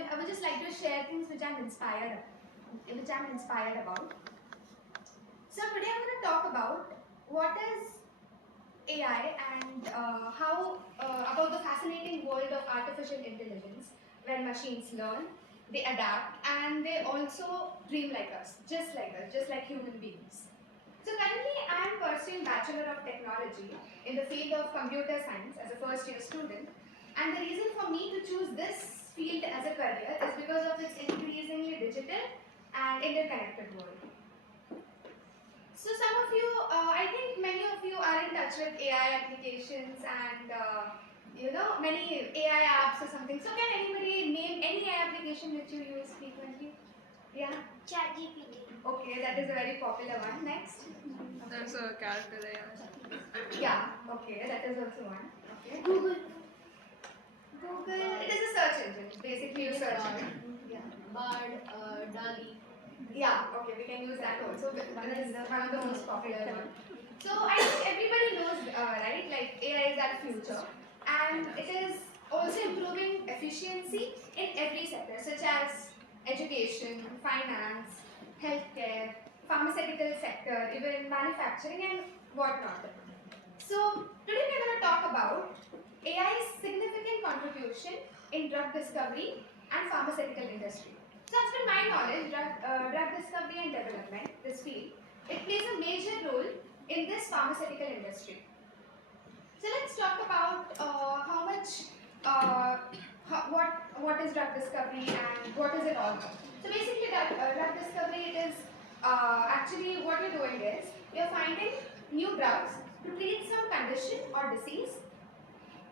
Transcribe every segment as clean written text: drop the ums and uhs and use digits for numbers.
I would just like to share things which I'm inspired about. So today I'm going to talk about what is AI and how about the fascinating world of artificial intelligence, where machines learn, they adapt, and they also dream like us, just like human beings. So currently I am pursuing Bachelor of Technology in the field of computer science as a first year student, and the reason for me to choose this field as a career is because of its increasingly digital and interconnected world. So some of you, I think many of you are in touch with AI applications and many AI apps or something. So can anybody name any AI application which you use frequently? Yeah? ChatGPT. Okay, that is a very popular one. Next? There's a character AI. Yeah, okay, that is also one. Okay. Google. Google, it is a search engine. Basically a search engine. Yeah. Bard, DALI. Yeah, okay, we can use that also. That is one of the most popular ones. So I think everybody knows, right? Like AI is our future, and it is also improving efficiency in every sector, such as education, finance, healthcare, pharmaceutical sector, even manufacturing and whatnot. So today we are going to talk about AI's significant contribution in drug discovery and pharmaceutical industry. So as per my knowledge, drug discovery and development, this field, it plays a major role in this pharmaceutical industry. So let's talk about what is drug discovery and what is it all about. So basically, drug discovery, it is actually what you're doing is you're finding new drugs to treat some condition or disease,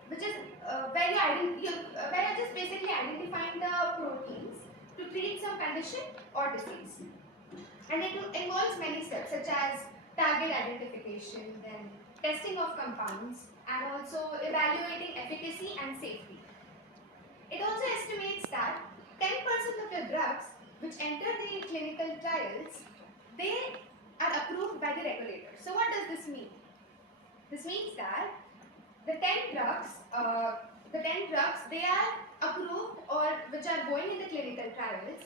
which is where you're just basically identifying the proteins to treat some condition or disease. And it involves many steps such as target identification, then testing of compounds, and also evaluating efficacy and safety. It also estimates that 10% of the drugs which enter the clinical trials, they are approved by the regulator. So what does this mean? This means that the 10 drugs, they are approved or which are going in the clinical trials,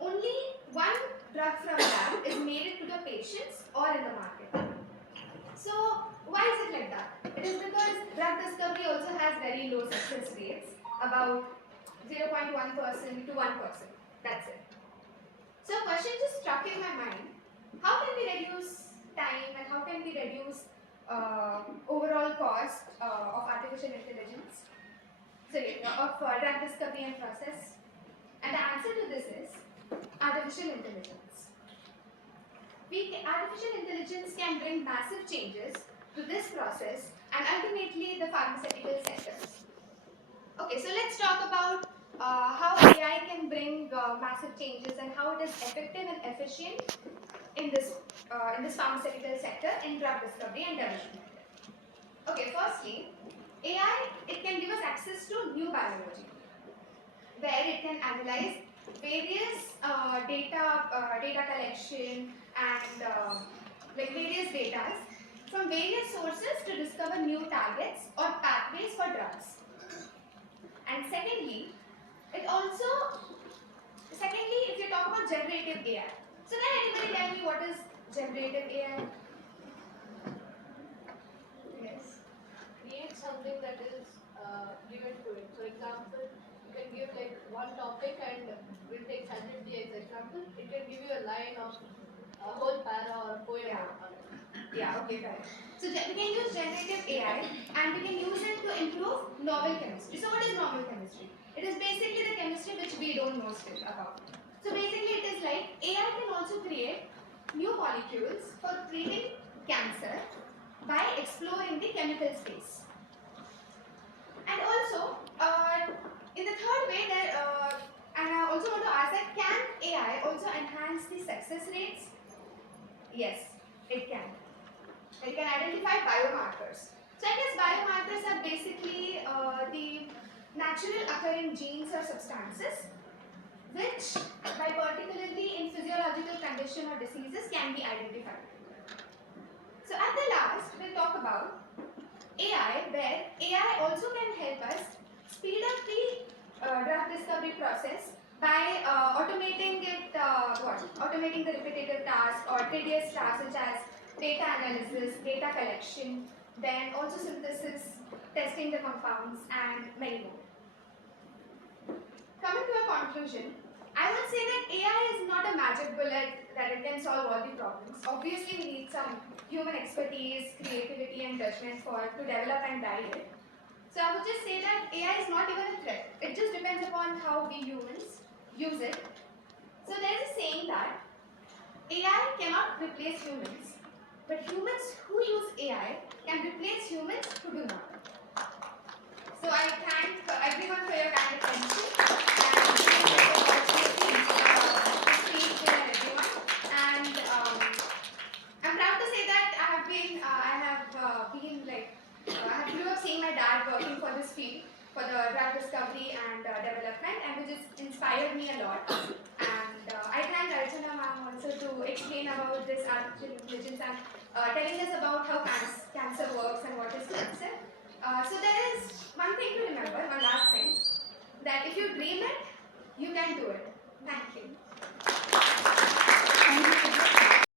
only one drug from that is made it to the patients or in the market. So why is it like that? It is because drug discovery also has very low success rates, about 0.1% to 1%. That's it. So a question just struck in my mind: how can we reduce time and how can we reduce overall cost of artificial intelligence? Of drug discovery and process? And the answer to this is artificial intelligence. Artificial intelligence can bring massive changes to this process and ultimately the pharmaceutical sectors. Okay, so let's talk about how AI can bring massive changes and how it is effective and efficient in this pharmaceutical sector in drug discovery and development. Okay, firstly, AI, it can give us access to new biology, where it can analyze various data collection and like various data from various sources to discover new targets or pathways for drugs. And secondly, if you talk about generative AI, so can anybody tell me what is generative AI? Yes. Create something that is given to it. For example, you can give like one topic and we'll take ChatGPT as example. It can give you a line of a whole para or a poem on it. Yeah, okay, right. So we can use generative AI and we can use it to improve novel chemistry. So what is novel chemistry? It is basically the chemistry which we don't know still about. So basically it is like AI can also create new molecules for treating cancer by exploring the chemical space. And also, in the third way, and I also want to ask that, can AI also enhance the success rates? Yes, it can. It can identify biomarkers. So I guess biomarkers are basically the natural occurring genes or substances which, by particularly in physiological condition or diseases, can be identified. So at the last, we'll talk about AI, where AI also can help us speed up the drug discovery process by automating it, automating the repetitive tasks or tedious tasks such as data analysis, data collection, then also synthesis, testing the compounds, and many more. Coming to a conclusion, I would say that AI is not a magic bullet that it can solve all the problems. Obviously, we need some human expertise, creativity, and judgment to develop and guide it. So I would just say that AI is not even a threat. It just depends upon how we humans use it. So there's a saying that AI cannot replace humans, but humans who use AI can replace humans who do not. So I thank everyone for your kind attention and giving me the opportunity to speak to everyone. And I'm proud to say that I have been I have grew up seeing my dad working for this field, for the drug discovery and development, and which has inspired me a lot. And I thank Archana ma'am also to explain about this artificial intelligence and telling us about how cancer works and what is cancer. So there is one thing to remember, one last thing, that if you dream it, you can do it. Thank you.